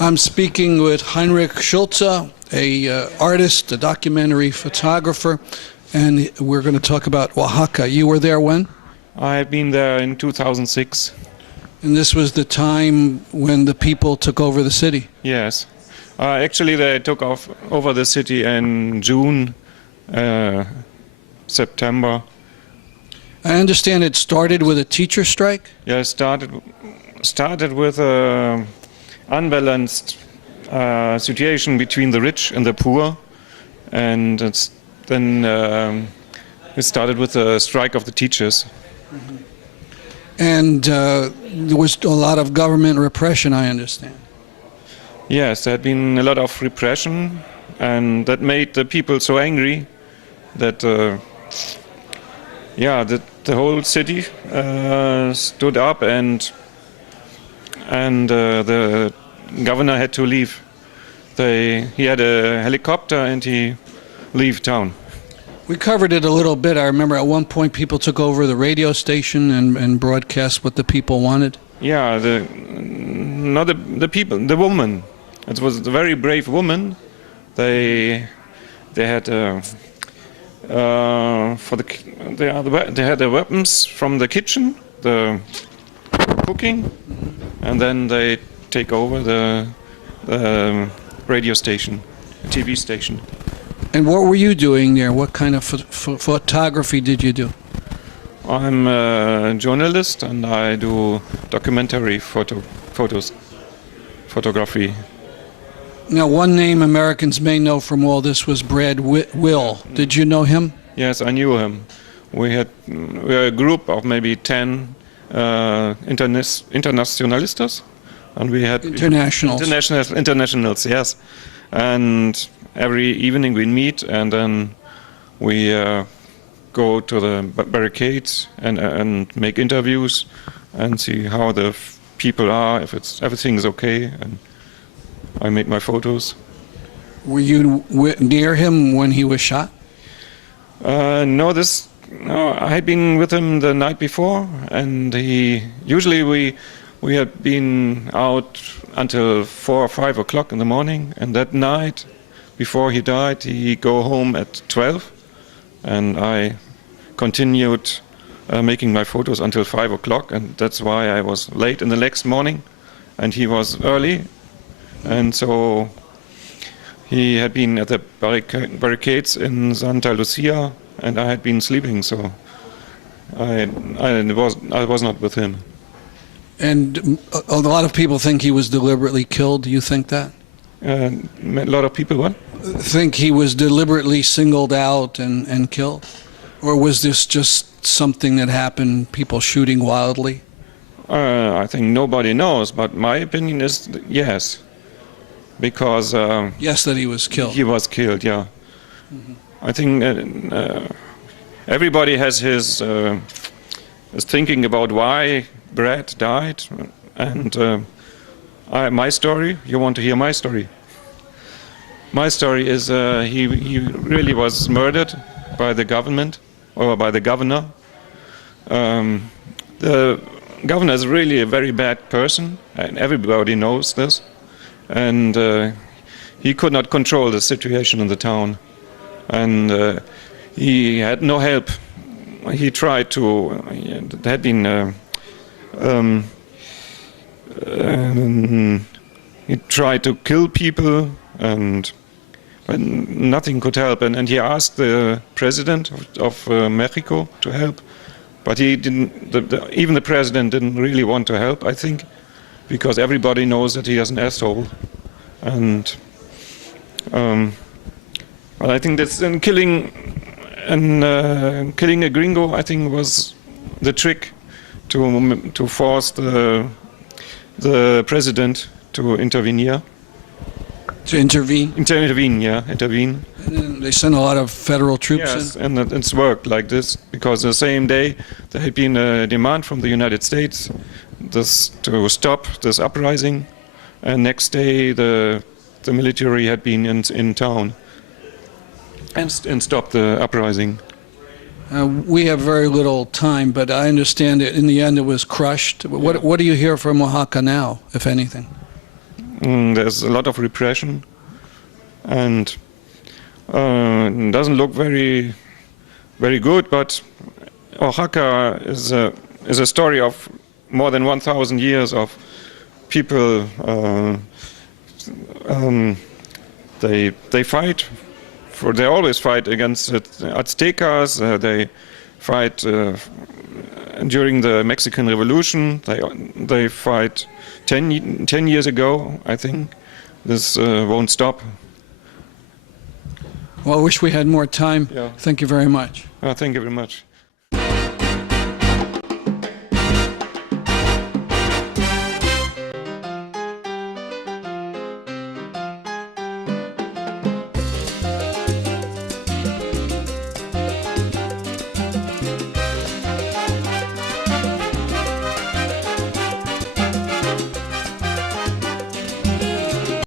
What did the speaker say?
I'm speaking with Hinrich Schultze, a artist, a documentary photographer, and we're going to talk about Oaxaca. You were there when? I've been there in 2006. And this was the time when the people took over the city? Yes. Actually, they took over the city in June, September. I understand it started with a teacher strike? Yeah, it started with an unbalanced situation between the rich and the poor, and then it started with a strike of the teachers. Mm-hmm. And there was a lot of government repression, I understand. Yes, there had been a lot of repression, and that made the people so angry that the whole city stood up, and the governor had to leave. He had a helicopter and he left town. We covered it a little bit. I remember at one point people took over the radio station and broadcast what the people wanted. Yeah, not the people, the woman. It was a very brave woman. They had they had the weapons from the kitchen, the cooking, and then they take over the radio station, the TV station. And what were you doing there? What kind of photography did you do? I'm a journalist and I do documentary photography. Now, one name Americans may know from all this was Brad Will. Did you know him? Yes, I knew him. We were a group of maybe 10 internationalistas, and we had internationals, yes. And every evening we meet, and then we go to the barricades and make interviews and see how the people are, if everything is okay, and I make my photos. Were you near him when he was shot? No, I had been with him the night before, and usually we had been out until 4 or 5 o'clock in the morning, and that night before he died, he go home at 12, and I continued making my photos until 5 o'clock, and that's why I was late in the next morning, and he was early, and so he had been at the barricades in Santa Lucia, and I had been sleeping, so I was not with him. And a lot of people think he was deliberately killed. Do you think that? A lot of people what? Think he was deliberately singled out and killed? Or was this just something that happened, people shooting wildly? I think nobody knows, but my opinion is yes. Because... yes, that he was killed. He was killed, yeah. Mm-hmm. I think everybody has his is thinking about why Brad died, and my story. You want to hear my story? My story is he really was murdered by the government or by the governor. The governor is really a very bad person, and everybody knows this. And he could not control the situation in the town, and he had no help. He tried to. There had been. He tried to kill people, but nothing could help. And he asked the president of Mexico to help, but he didn't. Even the president didn't really want to help, I think, because everybody knows that he is an asshole. And but I think that's killing a gringo, I think, was the trick to force the president to intervene. To intervene? Intervene, yeah, intervene. And they sent a lot of federal troops in? Yes, and it's worked like this, because the same day there had been a demand from the United States to stop this uprising, and next day the military had been in town and stopped the uprising. We have very little time, but I understand that in the end it was crushed. What do you hear from Oaxaca now, if anything? there's a lot of repression, and doesn't look very, very good. But Oaxaca is a story of more than 1,000 years of people. They fight. They always fight against the Aztecas. They fight during the Mexican Revolution. They fight 10 years ago, I think. This won't stop. Well, I wish we had more time. Yeah. Thank you very much. Thank you very much.